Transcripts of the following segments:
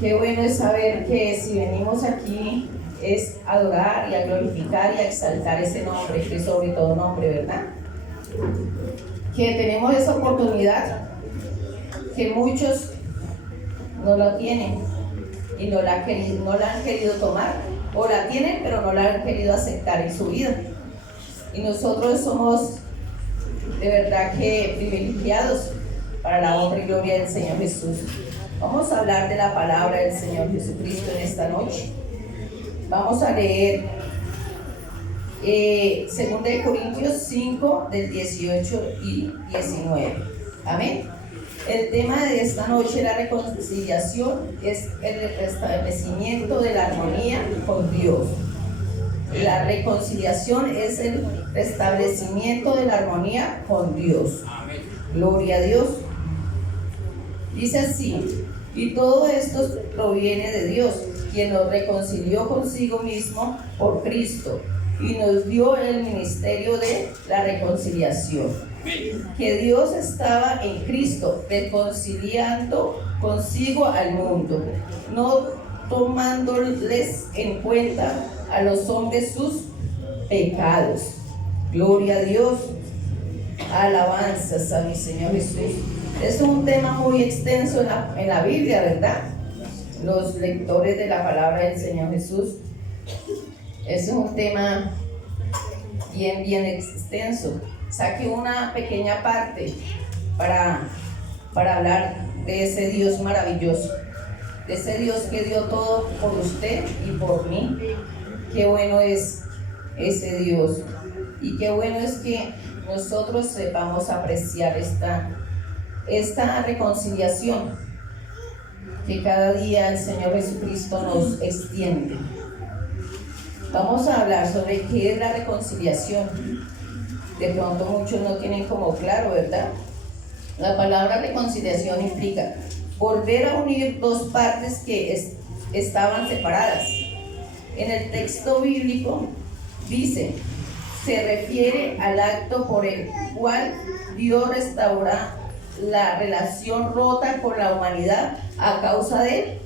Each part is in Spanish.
Qué bueno es saber que si venimos aquí es adorar y a glorificar y a exaltar ese nombre, que es sobre todo nombre, ¿verdad? Que tenemos esa oportunidad, que muchos no la tienen y no la han querido tomar, o la tienen pero no la han querido aceptar en su vida. Y nosotros somos de verdad que privilegiados para la honra y gloria del Señor Jesús. Vamos a hablar de la palabra del Señor Jesucristo en esta noche. Vamos a leer 2 Corintios 5 del 18 y 19. Amén. El tema de esta noche, la reconciliación, es el restablecimiento de la armonía con Dios. La reconciliación es el restablecimiento de la armonía con Dios. Amén. Gloria a Dios. Dice así: y todo esto proviene de Dios, quien nos reconcilió consigo mismo por Cristo y nos dio el ministerio de la reconciliación. Que Dios estaba en Cristo reconciliando consigo al mundo, no tomándoles en cuenta a los hombres sus pecados. Gloria a Dios. Alabanzas a mi Señor Jesús. Es un tema muy extenso en la Biblia, ¿verdad? Los lectores de la palabra del Señor Jesús. Es un tema bien extenso. Saqué una pequeña parte para hablar de ese Dios maravilloso, de ese Dios que dio todo por usted y por mí. Qué bueno es ese Dios, y qué bueno es que nosotros sepamos apreciar esta reconciliación que cada día el Señor Jesucristo nos extiende. Vamos a hablar sobre qué es la reconciliación. De pronto muchos no tienen como claro, ¿verdad? La palabra reconciliación implica volver a unir dos partes que estaban separadas. En el texto bíblico dice, se refiere al acto por el cual Dios restaura la relación rota con la humanidad a causa del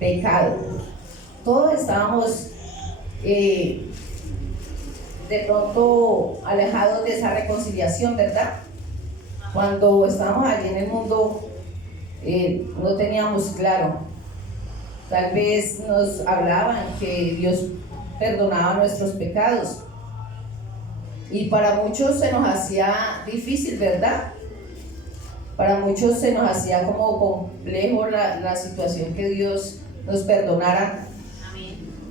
pecado. Todos estábamos de pronto alejados de esa reconciliación, ¿verdad? Cuando estábamos allí en el mundo no teníamos claro. Tal vez nos hablaban que Dios perdonaba nuestros pecados, y para muchos se nos hacía difícil, ¿verdad? Para muchos se nos hacía como complejo la situación que Dios nos perdonara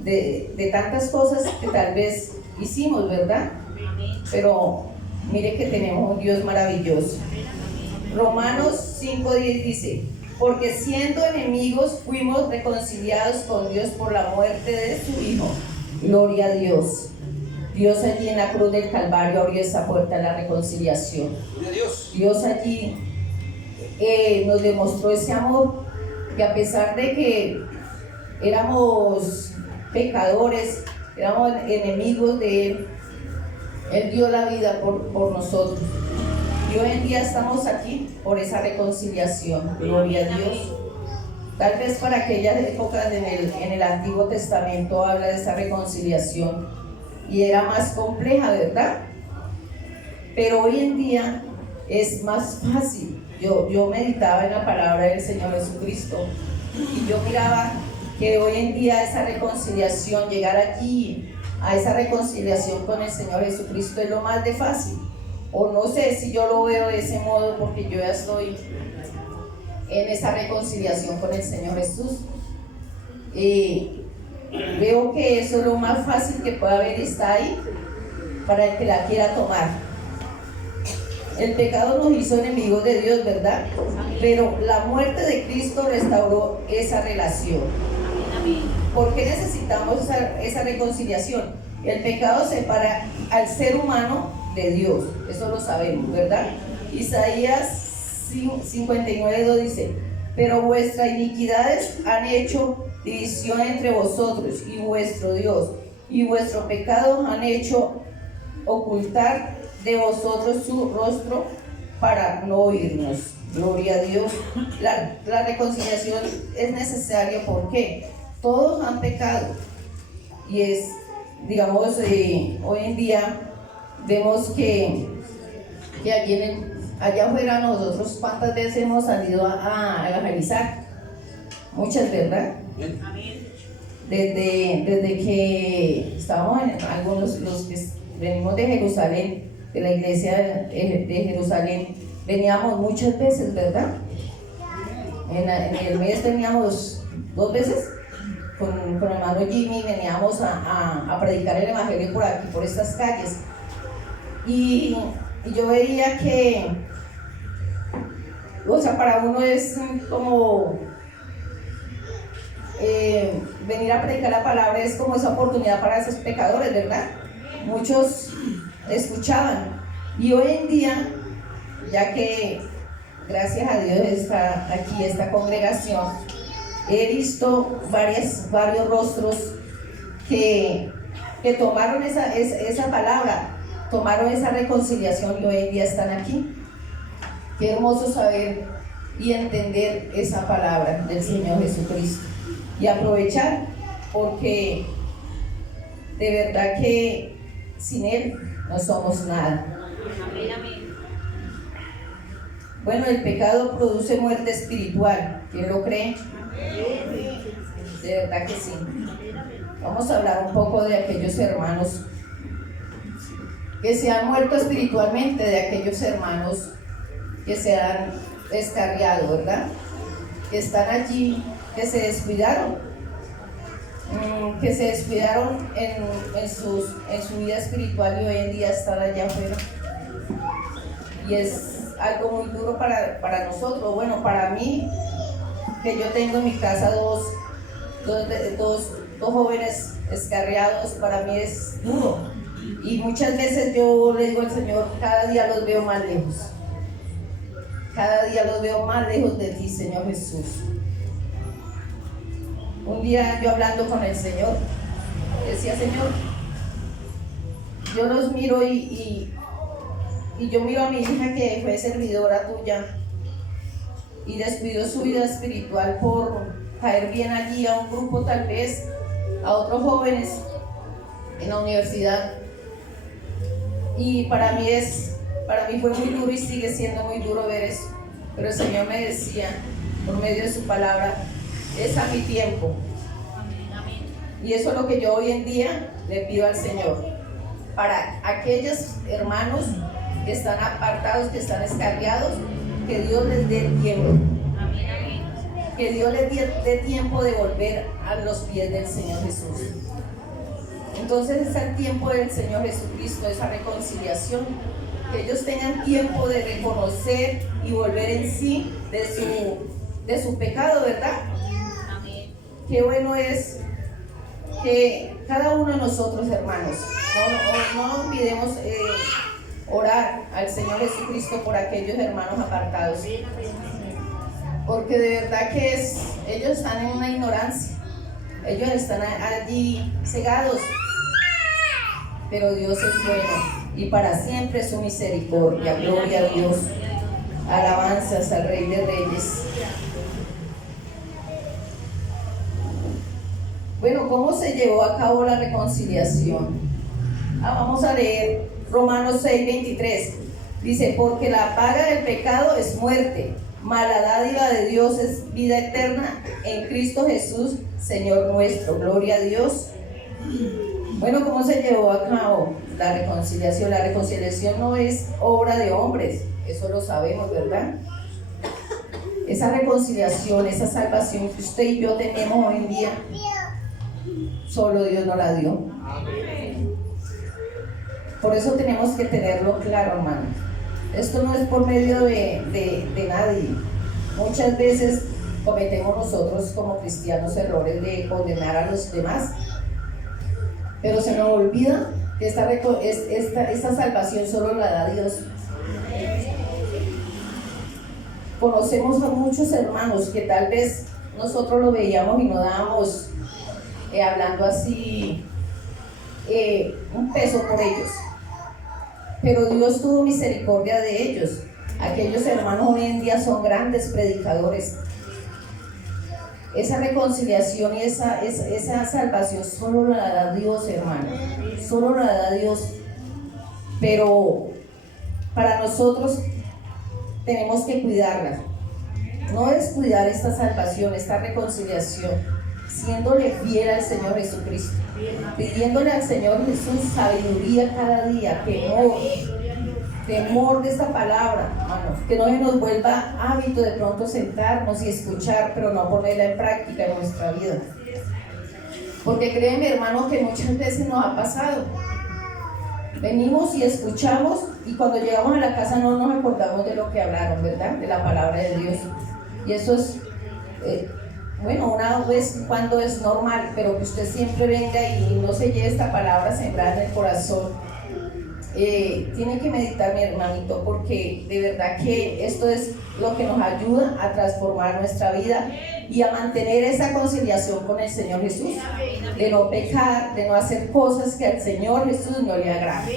de tantas cosas que tal vez hicimos, ¿verdad? Pero mire que tenemos un Dios maravilloso. Romanos 5:10 dice, porque siendo enemigos fuimos reconciliados con Dios por la muerte de su Hijo. Gloria a Dios. Dios allí en la cruz del Calvario abrió esa puerta a la reconciliación. Dios allí nos demostró ese amor, que a pesar de que éramos pecadores, éramos enemigos de Él dio la vida por nosotros. Y hoy en día estamos aquí por esa reconciliación. Gloria a Dios. Tal vez para aquellas épocas en el Antiguo Testamento habla de esa reconciliación y era más compleja, ¿verdad? Pero hoy en día es más fácil. Yo meditaba en la palabra del Señor Jesucristo y yo miraba que hoy en día esa reconciliación, llegar aquí a esa reconciliación con el Señor Jesucristo es lo más de fácil. O no sé si yo lo veo de ese modo, porque yo ya estoy en esa reconciliación con el Señor Jesús. Veo que eso es lo más fácil que puede haber, está ahí para el que la quiera tomar. El pecado nos hizo enemigos de Dios, ¿verdad? Pero la muerte de Cristo restauró esa relación. ¿Por qué necesitamos esa reconciliación? El pecado separa al ser humano de Dios, eso lo sabemos, ¿verdad? Isaías 59:2 dice, pero vuestras iniquidades han hecho división entre vosotros y vuestro Dios, y vuestros pecados han hecho ocultar de vosotros su rostro para no oírnos. Gloria a Dios. La reconciliación es necesaria porque todos han pecado y es, digamos, hoy en día vemos que allá afuera nosotros cuántas veces hemos salido a evangelizar, muchas, ¿verdad? Desde que estábamos en algunos, los que venimos de Jerusalén, de la iglesia de Jerusalén, veníamos muchas veces, ¿verdad? En el mes veníamos 2 veces con el hermano Jimmy, veníamos a predicar el evangelio por aquí, por estas calles. Y yo veía que, o sea, para uno es como venir a predicar la palabra, es como esa oportunidad para esos pecadores, ¿verdad? Muchos escuchaban. Y hoy en día, ya que gracias a Dios está aquí esta congregación, he visto varios rostros que tomaron esa palabra, tomaron esa reconciliación y hoy en día están aquí. Qué hermoso saber y entender esa palabra del Señor Jesucristo y aprovechar, porque de verdad que sin Él no somos nada. Bueno, el pecado produce muerte espiritual. ¿Quién lo cree? De verdad que sí. Vamos a hablar un poco de aquellos hermanos que se han muerto espiritualmente, de aquellos hermanos que se han descarriado, ¿verdad? Que están allí, que se descuidaron, en su vida espiritual y hoy en día están allá afuera. Y es algo muy duro para nosotros. Bueno, para mí, que yo tengo en mi casa dos jóvenes descarriados, para mí es duro. Y muchas veces yo le digo al Señor, cada día los veo más lejos. Cada día los veo más lejos de ti, Señor Jesús. Un día yo hablando con el Señor, decía, Señor, yo los miro y yo miro a mi hija que fue servidora tuya y descuidó su vida espiritual por caer bien allí a un grupo, tal vez a otros jóvenes en la universidad. Y para mí fue muy duro y sigue siendo muy duro ver eso. Pero el Señor me decía, por medio de su palabra, es a mi tiempo. Y eso es lo que yo hoy en día le pido al Señor. Para aquellos hermanos que están apartados, que están descarriados, que Dios les dé tiempo. Que Dios les dé tiempo de volver a los pies del Señor Jesús. Entonces es el tiempo del Señor Jesucristo, esa reconciliación, que ellos tengan tiempo de reconocer y volver en sí de su pecado, ¿verdad? Amén. Qué bueno es que cada uno de nosotros, hermanos, no olvidemos orar al Señor Jesucristo por aquellos hermanos apartados, porque de verdad que ellos están en una ignorancia, ellos están allí cegados. Pero Dios es bueno y para siempre su misericordia. Gloria a Dios. Alabanzas al Rey de Reyes. Bueno, ¿cómo se llevó a cabo la reconciliación? Vamos a leer Romanos 6:23. Dice, porque la paga del pecado es muerte, mas la dádiva de Dios es vida eterna en Cristo Jesús, Señor nuestro. Gloria a Dios. Bueno, ¿cómo se llevó a cabo la reconciliación? La reconciliación no es obra de hombres, eso lo sabemos, ¿verdad? Esa reconciliación, esa salvación que usted y yo tenemos hoy en día, solo Dios nos la dio. Por eso tenemos que tenerlo claro, hermano. Esto no es por medio de nadie. Muchas veces cometemos nosotros como cristianos errores de condenar a los demás. Pero se nos olvida que esta salvación solo la da Dios. Conocemos a muchos hermanos que tal vez nosotros lo veíamos y no dábamos, hablando así, un peso por ellos. Pero Dios tuvo misericordia de ellos Aquellos hermanos hoy en día son grandes predicadores. Esa reconciliación y esa salvación solo la da Dios, hermano. Solo la da Dios. Pero para nosotros tenemos que cuidarla. No descuidar esta salvación, esta reconciliación, siéndole fiel al Señor Jesucristo, pidiéndole al Señor Jesús sabiduría cada día, temor de esta palabra, hermano, que no se nos vuelva hábito de pronto sentarnos y escuchar, pero no ponerla en práctica en nuestra vida. Porque créeme, hermano, que muchas veces nos ha pasado. Venimos y escuchamos y cuando llegamos a la casa no nos acordamos de lo que hablaron, ¿verdad? De la palabra de Dios. Y eso es, bueno, una vez cuando es normal, pero que usted siempre venga y no se lleve esta palabra sembrada en el corazón. Tiene que meditar, mi hermanito, porque de verdad que esto es lo que nos ayuda a transformar nuestra vida y a mantener esa conciliación con el Señor Jesús, de no pecar, de no hacer cosas que al Señor Jesús no le agrade.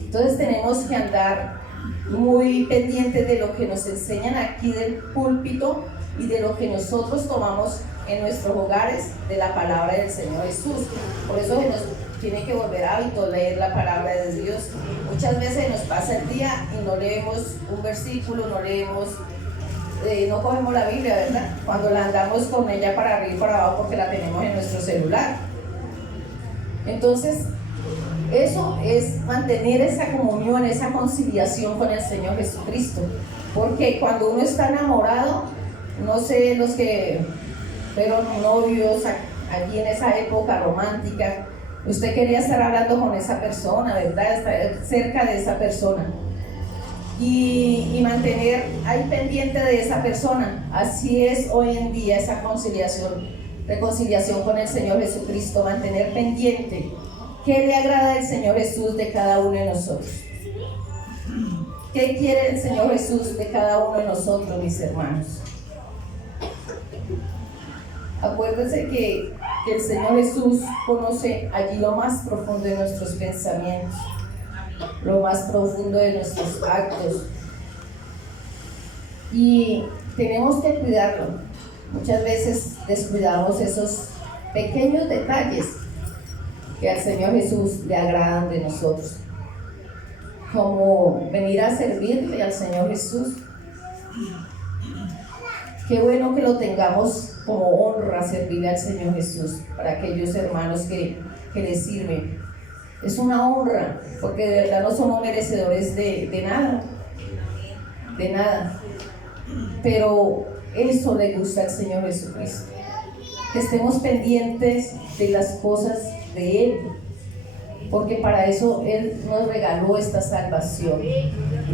Entonces tenemos que andar muy pendientes de lo que nos enseñan aquí del púlpito y de lo que nosotros tomamos en nuestros hogares de la palabra del Señor Jesús. Por eso se nos tiene que volver hábito leer la palabra de Dios. Muchas veces nos pasa el día y no leemos un versículo, no cogemos la Biblia, ¿verdad? Cuando la andamos con ella para arriba y para abajo porque la tenemos en nuestro celular. Entonces, eso es mantener esa comunión, esa conciliación con el Señor Jesucristo. Porque cuando uno está enamorado, no sé, los que fueron novios allí en esa época romántica, usted quería estar hablando con esa persona, ¿verdad? Estar cerca de esa persona y mantener ahí pendiente de esa persona. Así es hoy en día esa reconciliación con el Señor Jesucristo, mantener pendiente qué le agrada al Señor Jesús de cada uno de nosotros. ¿Qué quiere el Señor Jesús de cada uno de nosotros, mis hermanos? Acuérdense que el Señor Jesús conoce allí lo más profundo de nuestros pensamientos, lo más profundo de nuestros actos, y tenemos que cuidarlo. Muchas veces descuidamos esos pequeños detalles que al Señor Jesús le agradan de nosotros, como venir a servirle al Señor Jesús. Qué bueno que lo tengamos como honra, servirle al Señor Jesús, para aquellos hermanos que le sirven. Es una honra, porque de verdad no somos merecedores de nada, pero eso le gusta al Señor Jesucristo, que estemos pendientes de las cosas de Él, porque para eso Él nos regaló esta salvación.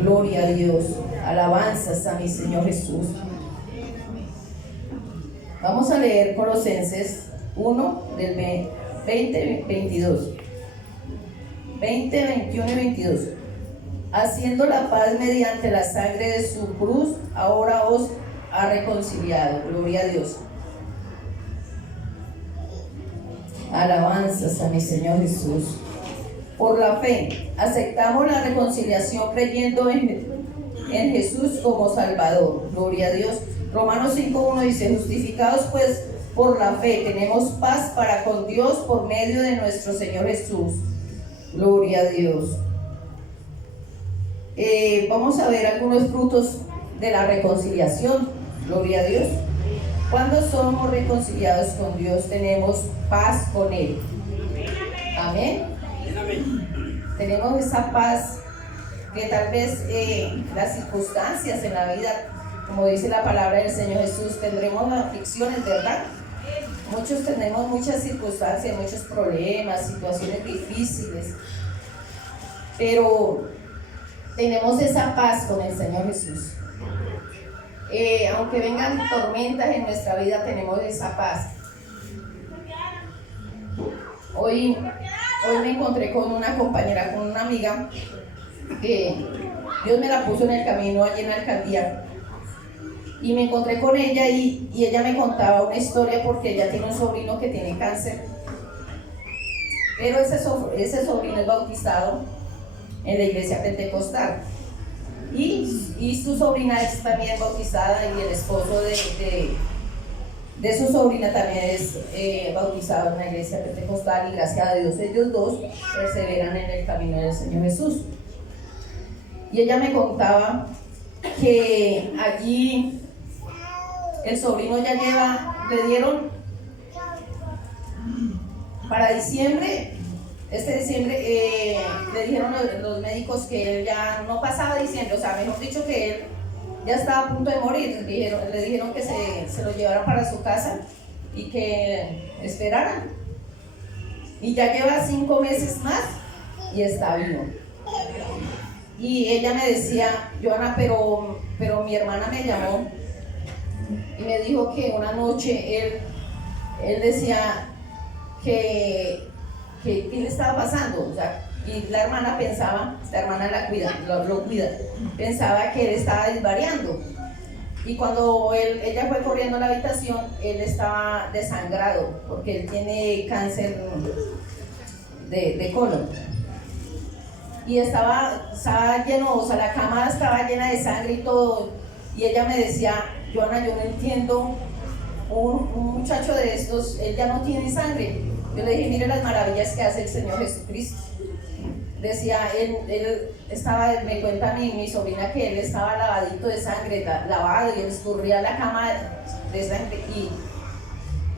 Gloria a Dios, alabanzas a mi Señor Jesús. Vamos a leer Colosenses 1 del 20, 22. 20, 21 y 22. Haciendo la paz mediante la sangre de su cruz, ahora os ha reconciliado. Gloria a Dios. Alabanzas a mi Señor Jesús. Por la fe, aceptamos la reconciliación creyendo en Jesús como Salvador. Gloria a Dios. Romanos 5:1 dice: justificados pues por la fe, tenemos paz para con Dios por medio de nuestro Señor Jesús. Gloria a Dios. Vamos a ver algunos frutos de la reconciliación. Gloria a Dios. Cuando somos reconciliados con Dios, tenemos paz con Él. Amén. Tenemos esa paz que tal vez las circunstancias en la vida, como dice la palabra del Señor Jesús, tendremos aflicciones, ¿verdad? Muchos tenemos muchas circunstancias, muchos problemas, situaciones difíciles, pero tenemos esa paz con el Señor Jesús. Aunque vengan tormentas en nuestra vida, tenemos esa paz. Hoy me encontré con una compañera, con una amiga, que Dios me la puso en el camino allí en la alcaldía. Y me encontré con ella y ella me contaba una historia, porque ella tiene un sobrino que tiene cáncer. Pero ese sobrino es bautizado en la iglesia pentecostal. Y su sobrina es también bautizada y el esposo de su sobrina también es bautizado en la iglesia pentecostal y gracias a Dios ellos dos perseveran en el camino del Señor Jesús. Y ella me contaba que allí el sobrino ya le dieron para diciembre, este diciembre, le dijeron los médicos que él ya no pasaba diciembre, o sea, mejor dicho que él ya estaba a punto de morir. Le dijeron que se lo llevaran para su casa y que esperaran. Y ya lleva 5 meses más y está vivo. Y ella me decía, Joana, pero mi hermana me llamó y me dijo que una noche él decía que qué le estaba pasando, o sea, y la hermana pensaba, la hermana lo cuida, pensaba que él estaba desvariando. Y cuando ella fue corriendo a la habitación, él estaba desangrado, porque él tiene cáncer de colon. Y estaba lleno, o sea, la cama estaba llena de sangre y todo. Y ella me decía, Joana, yo no entiendo, un muchacho de estos, él ya no tiene sangre. Yo le dije, mire las maravillas que hace el Señor Jesucristo. Decía, él estaba, me cuenta mi sobrina que él estaba lavadito de sangre, lavado, y él escurría la cama de sangre.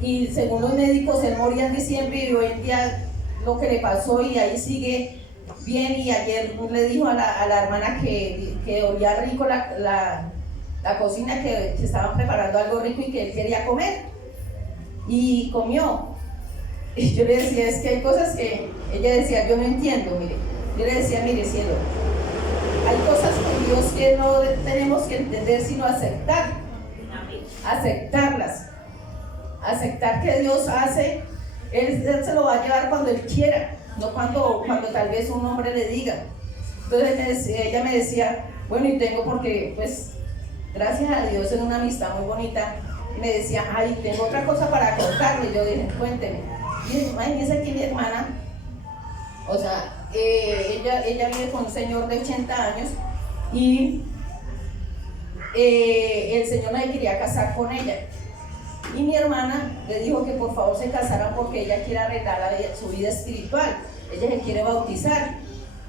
Y según los médicos, él moría en diciembre y hoy en día lo que le pasó y ahí sigue bien. Y ayer le dijo a la hermana que olía rico la cocina, que estaban preparando algo rico y que él quería comer. Y comió. Y yo le decía, es que hay cosas que ella decía, yo no entiendo, mire. Yo le decía, mire, cielo, hay cosas con Dios que no tenemos que entender, sino aceptar. Aceptarlas. Aceptar que Dios hace, Él se lo va a llevar cuando Él quiera, no cuando tal vez un hombre le diga. Entonces ella me decía, bueno, y tengo porque, pues, gracias a Dios es una amistad muy bonita. Y me decía, ay, tengo otra cosa para contarle. Y yo dije, cuénteme. Y imagínense que mi hermana, o sea, ella vive con un señor de 80 años y el señor no quería casar con ella. Y mi hermana le dijo que por favor se casaran porque ella quiere arreglar su vida espiritual. Ella se quiere bautizar.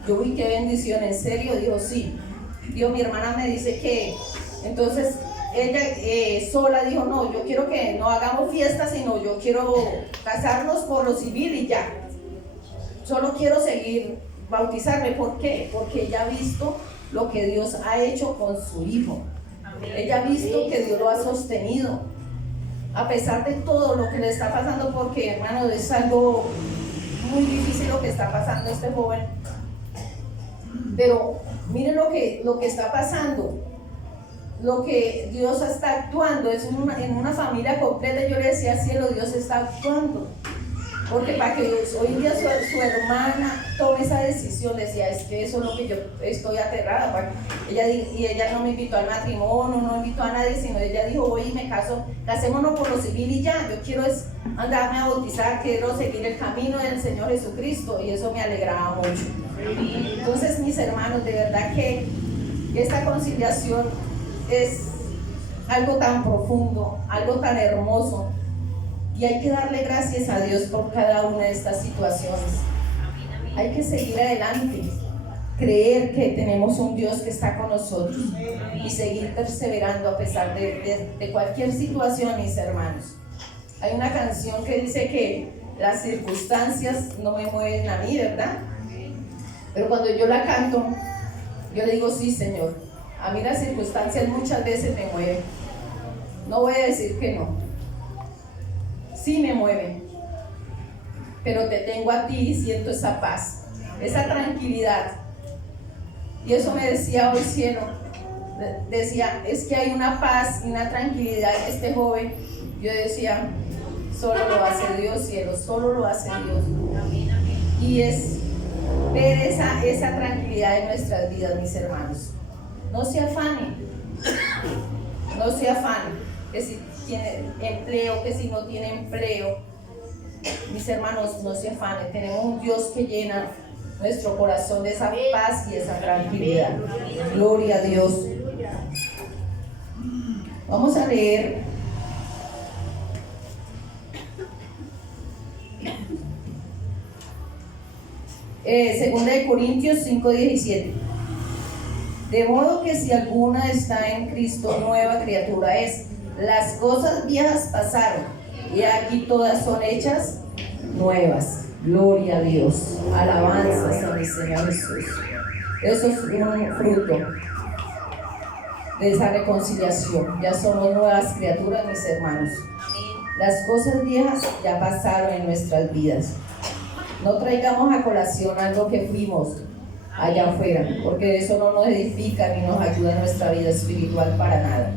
Yo vi qué bendición, en serio. Dijo, sí. Dijo, mi hermana me dice que, entonces ella sola dijo, no, yo quiero que no hagamos fiesta, sino yo quiero casarnos por lo civil y ya. Solo quiero seguir bautizarme. ¿Por qué? Porque ella ha visto lo que Dios ha hecho con su hijo. Ella ha visto que Dios lo ha sostenido a pesar de todo lo que le está pasando, porque, hermano, es algo muy difícil lo que está pasando a este joven. Pero miren lo que está pasando, lo que Dios está actuando, es en una familia completa. Yo le decía, cielo, Dios está actuando. Porque para que hoy en día su hermana tome esa decisión, decía, es que eso es lo que yo estoy aterrada. Ella no me invitó al matrimonio, no invitó a nadie, sino ella dijo, voy y me caso, casémonos por lo civil y ya. Yo quiero andarme a bautizar, quiero seguir el camino del Señor Jesucristo, y eso me alegraba mucho. Entonces, mis hermanos, de verdad que esta conciliación es algo tan profundo, algo tan hermoso. Y hay que darle gracias a Dios por cada una de estas situaciones. Hay que seguir adelante, creer que tenemos un Dios que está con nosotros y seguir perseverando a pesar de cualquier situación, mis hermanos. Hay una canción que dice que las circunstancias no me mueven a mí, ¿verdad? Pero cuando yo la canto, yo le digo, sí, Señor, a mí las circunstancias muchas veces me mueven. No voy a decir que no. Sí me mueven, pero te tengo a ti y siento esa paz, esa tranquilidad. Y eso me decía hoy, cielo, decía, es que hay una paz y una tranquilidad en este joven. Yo decía, solo lo hace Dios, cielo, solo lo hace Dios. Y es ver esa tranquilidad en nuestras vidas, mis hermanos. No se afanen, no se afanen, que si tiene empleo, que si no tiene empleo, mis hermanos, no se afanen. Tenemos un Dios que llena nuestro corazón de esa paz y esa tranquilidad. Gloria a Dios. Vamos a leer Segunda de Corintios 5:17. De modo que si alguna está en Cristo, nueva criatura es. Las cosas viejas pasaron y aquí todas son hechas nuevas. Gloria a Dios. Alabanzas a mi Señor Jesús. Eso es un fruto de esa reconciliación. Ya somos nuevas criaturas, mis hermanos. Las cosas viejas ya pasaron en nuestras vidas. No traigamos a colación algo que fuimos allá afuera, porque eso no nos edifica ni nos ayuda en nuestra vida espiritual para nada.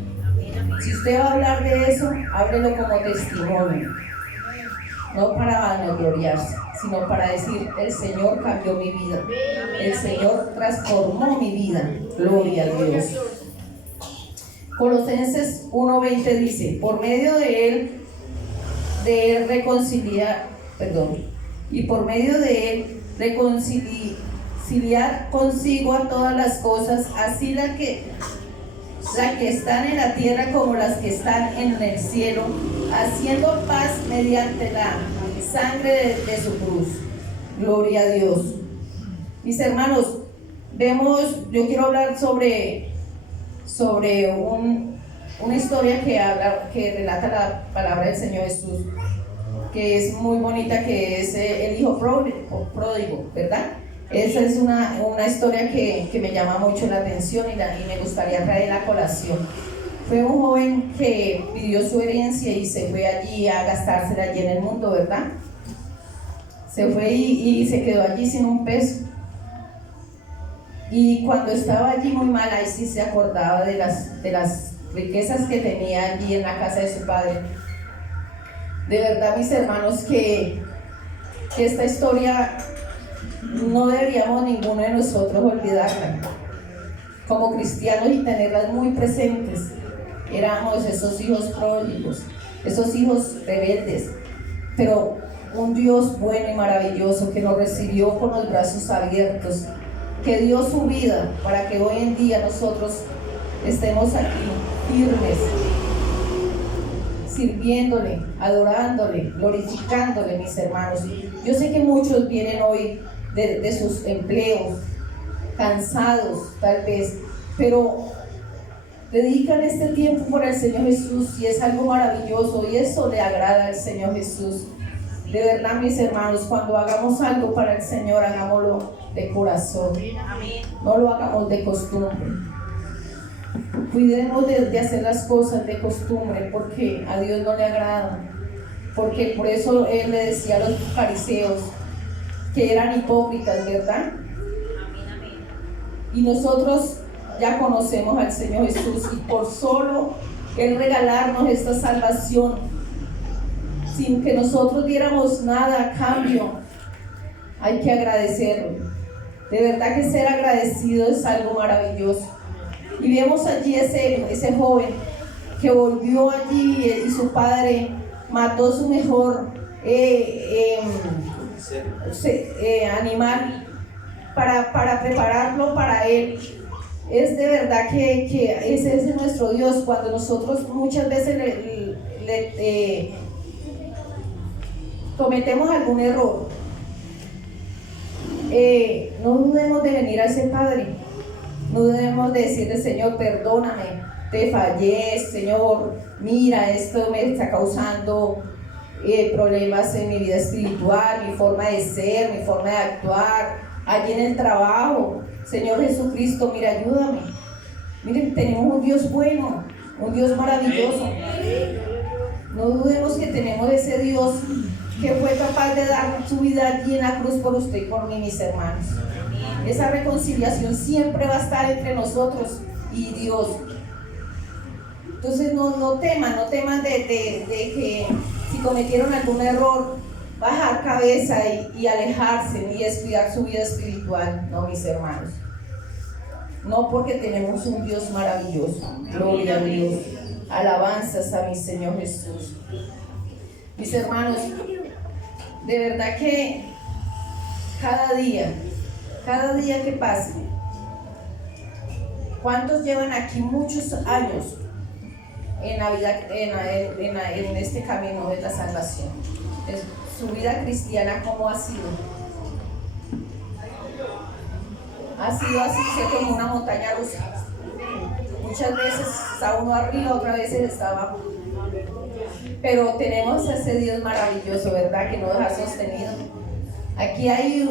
Si usted va a hablar de eso, háblelo como testimonio, no para vanagloriarse, sino para decir: el Señor cambió mi vida, el Señor transformó mi vida. Gloria a Dios. Colosenses 1:20 dice: por medio de él y por medio de él reconciliar consigo a todas las cosas, así las que están en la tierra como las que están en el cielo, haciendo paz mediante la sangre de su cruz. Gloria a Dios. Mis hermanos, yo quiero hablar sobre una historia que relata la palabra del Señor Jesús, que es muy bonita, que es el hijo pródigo, ¿verdad? Esa es una historia que me llama mucho la atención y me gustaría traer a colación. Fue un joven que pidió su herencia y se fue allí a gastársela allí en el mundo, ¿verdad? Se fue y se quedó allí sin un peso. Y cuando estaba allí muy mal, ahí sí se acordaba de las riquezas que tenía allí en la casa de su padre. De verdad, mis hermanos, que esta historia no deberíamos ninguno de nosotros olvidarla como cristianos y tenerlas muy presentes. Éramos esos hijos pródigos, esos hijos rebeldes, pero un Dios bueno y maravilloso que nos recibió con los brazos abiertos, que dio su vida para que hoy en día nosotros estemos aquí firmes, sirviéndole, adorándole, glorificándole, mis hermanos. Yo sé que muchos vienen hoy de sus empleos, cansados tal vez, pero dedican este tiempo por el Señor Jesús y es algo maravilloso y eso le agrada al Señor Jesús. De verdad, mis hermanos, cuando hagamos algo para el Señor, hagámoslo de corazón, no lo hagamos de costumbre. Cuidemos de hacer las cosas de costumbre, porque a Dios no le agrada. Porque por eso Él le decía a los fariseos que eran hipócritas, ¿verdad? Y nosotros ya conocemos al Señor Jesús, y por solo Él regalarnos esta salvación, sin que nosotros diéramos nada a cambio, hay que agradecerlo. De verdad que ser agradecido es algo maravilloso. Y vemos allí ese joven que volvió allí y su padre mató su mejor animal para prepararlo para él. Es de verdad que ese es nuestro Dios. Cuando nosotros muchas veces cometemos algún error, no dudemos de venir a ese Padre. No debemos decirle: Señor, perdóname, te fallé, Señor, mira, esto me está causando problemas en mi vida espiritual, mi forma de ser, mi forma de actuar, allí en el trabajo. Señor Jesucristo, mira, ayúdame. Miren, tenemos un Dios bueno, un Dios maravilloso. No dudemos que tenemos ese Dios que fue capaz de dar su vida allí en la cruz por usted y por mí, mis hermanos. Esa reconciliación siempre va a estar entre nosotros y Dios. Entonces no teman de que si cometieron algún error, bajar cabeza y alejarse y descuidar su vida espiritual. No, mis hermanos. No, porque tenemos un Dios maravilloso. Gloria a Dios. Alabanzas a mi Señor Jesús. Mis hermanos, de verdad que cada día cada día que pase. ¿Cuántos llevan aquí muchos años en la vida, en este camino de la salvación? Su vida cristiana, ¿cómo ha sido? Ha sido así, como una montaña rusa. Muchas veces está uno arriba, otras veces está abajo. Pero tenemos a ese Dios maravilloso, ¿verdad? Que nos ha sostenido. Aquí hay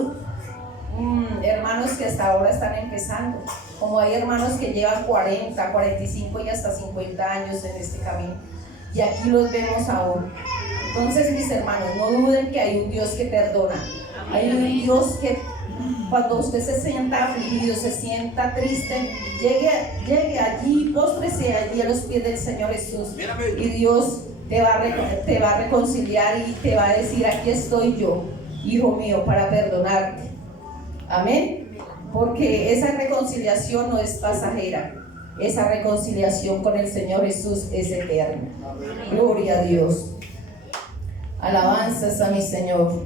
hermanos que hasta ahora están empezando, como hay hermanos que llevan 40, 45 y hasta 50 años en este camino, y aquí los vemos aún. Entonces, mis hermanos, no duden que hay un Dios que perdona. Hay un Dios que cuando usted se sienta afligido, se sienta triste, llegue allí, póstrese allí a los pies del Señor Jesús, y Dios te va a reconciliar y te va a decir: aquí estoy yo, hijo mío, para perdonarte. Amén. Porque esa reconciliación no es pasajera, esa reconciliación con el Señor Jesús es eterna. Gloria a Dios. Alabanzas a mi Señor.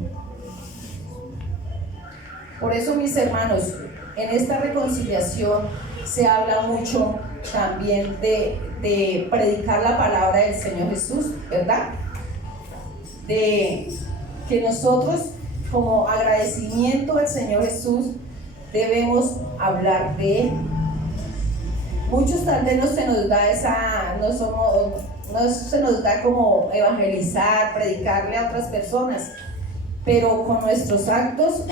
Por eso, mis hermanos, en esta reconciliación se habla mucho también de predicar la palabra del Señor Jesús, ¿verdad? De que nosotros, como agradecimiento al Señor Jesús, debemos hablar de Él. Muchos tal vez no se nos da como evangelizar, predicarle a otras personas, pero con nuestros actos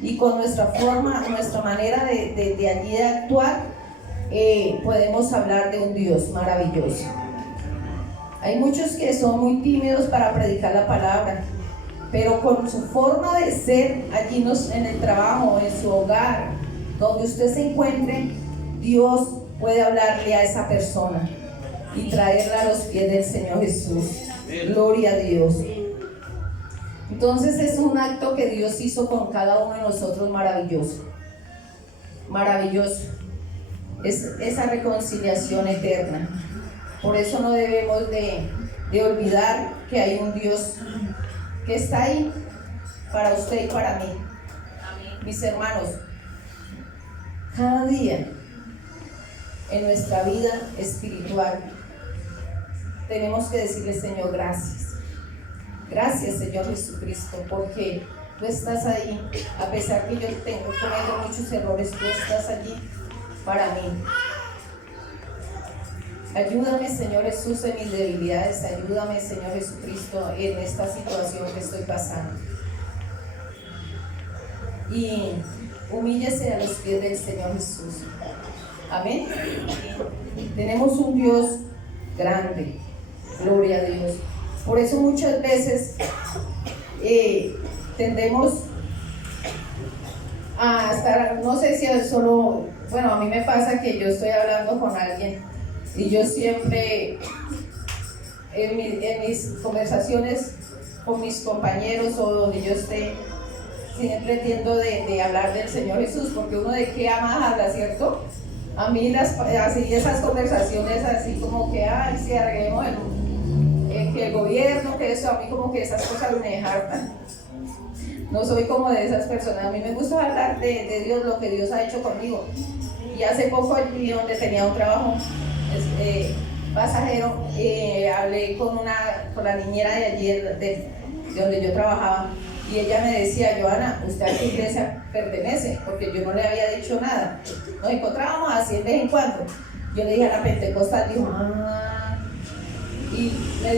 y con nuestra forma, nuestra manera de allí de actuar, podemos hablar de un Dios maravilloso. Hay muchos que son muy tímidos para predicar la palabra, pero con su forma de ser allí en el trabajo, en su hogar, donde usted se encuentre, Dios puede hablarle a esa persona y traerla a los pies del Señor Jesús. Gloria a Dios. Entonces es un acto que Dios hizo con cada uno de nosotros maravilloso. Maravilloso. Es esa reconciliación eterna. Por eso no debemos de olvidar que hay un Dios que está ahí para usted y para mí. Mis hermanos, cada día en nuestra vida espiritual tenemos que decirle: Señor, gracias. Gracias, Señor Jesucristo, porque tú estás ahí. A pesar que yo cometo muchos errores, tú estás allí para mí. Ayúdame, Señor Jesús, en mis debilidades. Ayúdame, Señor Jesucristo, en esta situación que estoy pasando. Y humíllese a los pies del Señor Jesús. Amén. Tenemos un Dios grande. Gloria a Dios. Por eso muchas veces tendemos a estar, no sé si es solo, bueno, a mí me pasa que yo estoy hablando con alguien y yo siempre en mis conversaciones con mis compañeros o donde yo esté, siempre tiendo de hablar del Señor Jesús, porque uno de qué ama habla, ¿cierto? A mí así esas conversaciones así como que, ay, si arreglemos que el gobierno, que eso, a mí como que esas cosas me hartan. No soy como de esas personas. A mí me gusta hablar de Dios, lo que Dios ha hecho conmigo. Y hace poco allí donde tenía un trabajo pasajero, hablé con la niñera de allí de donde yo trabajaba, y ella me decía: Joana, ¿usted a qué iglesia pertenece? Porque yo no le había dicho nada. Nos encontrábamos así de vez en cuando. Yo le dije: a la Pentecostal. Dijo: y me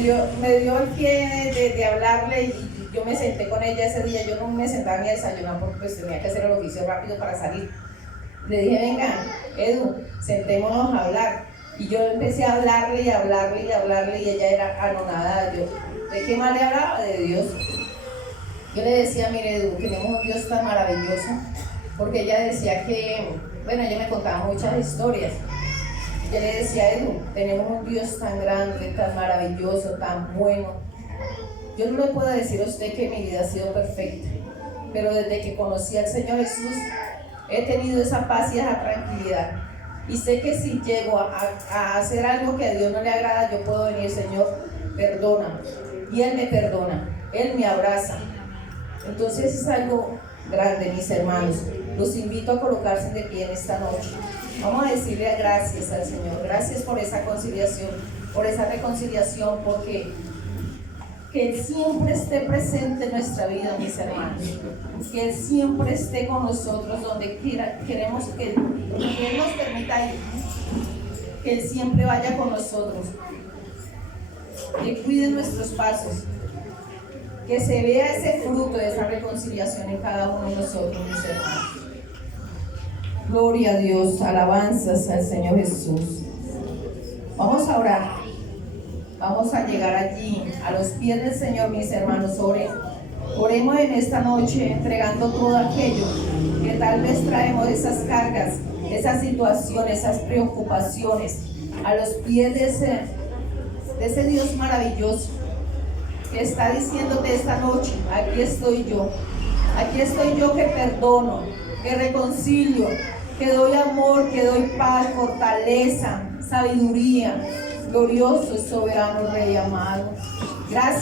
dio el pie de hablarle, y yo me senté con ella ese día. Yo no me sentaba ni a desayunar porque pues tenía que hacer el oficio rápido para salir. Le dije: venga, Edu, sentémonos a hablar. Y yo empecé a hablarle y hablarle y hablarle, y ella era anonadada. Yo, ¿de qué más le hablaba? De Dios. Yo le decía: mire, Edu, tenemos un Dios tan maravilloso, porque ella decía que, bueno, ella me contaba muchas historias. Yo le decía: Edu, tenemos un Dios tan grande, tan maravilloso, tan bueno. Yo no le puedo decir a usted que mi vida ha sido perfecta, pero desde que conocí al Señor Jesús, he tenido esa paz y esa tranquilidad. Y sé que si llego a hacer algo que a Dios no le agrada, yo puedo venir: Señor, perdona. Y Él me perdona, Él me abraza. Entonces es algo grande, mis hermanos. Los invito a colocarse de pie en esta noche. Vamos a decirle gracias al Señor. Gracias por esa conciliación, por esa reconciliación, porque que Él siempre esté presente en nuestra vida, mis hermanos. Que Él siempre esté con nosotros donde quiera. Queremos que Él nos permita ir. Que Él siempre vaya con nosotros. Que cuide nuestros pasos. Que se vea ese fruto de esa reconciliación en cada uno de nosotros, mis hermanos. Gloria a Dios, alabanzas al Señor Jesús. Vamos a orar. Vamos a llegar allí, a los pies del Señor, mis hermanos. Oremos en esta noche, entregando todo aquello que tal vez traemos, esas cargas, esas situaciones, esas preocupaciones, a los pies de ese Dios maravilloso que está diciéndote esta noche: aquí estoy yo que perdono, que reconcilio, que doy amor, que doy paz, fortaleza, sabiduría. Glorioso y soberano Rey amado. Gracias.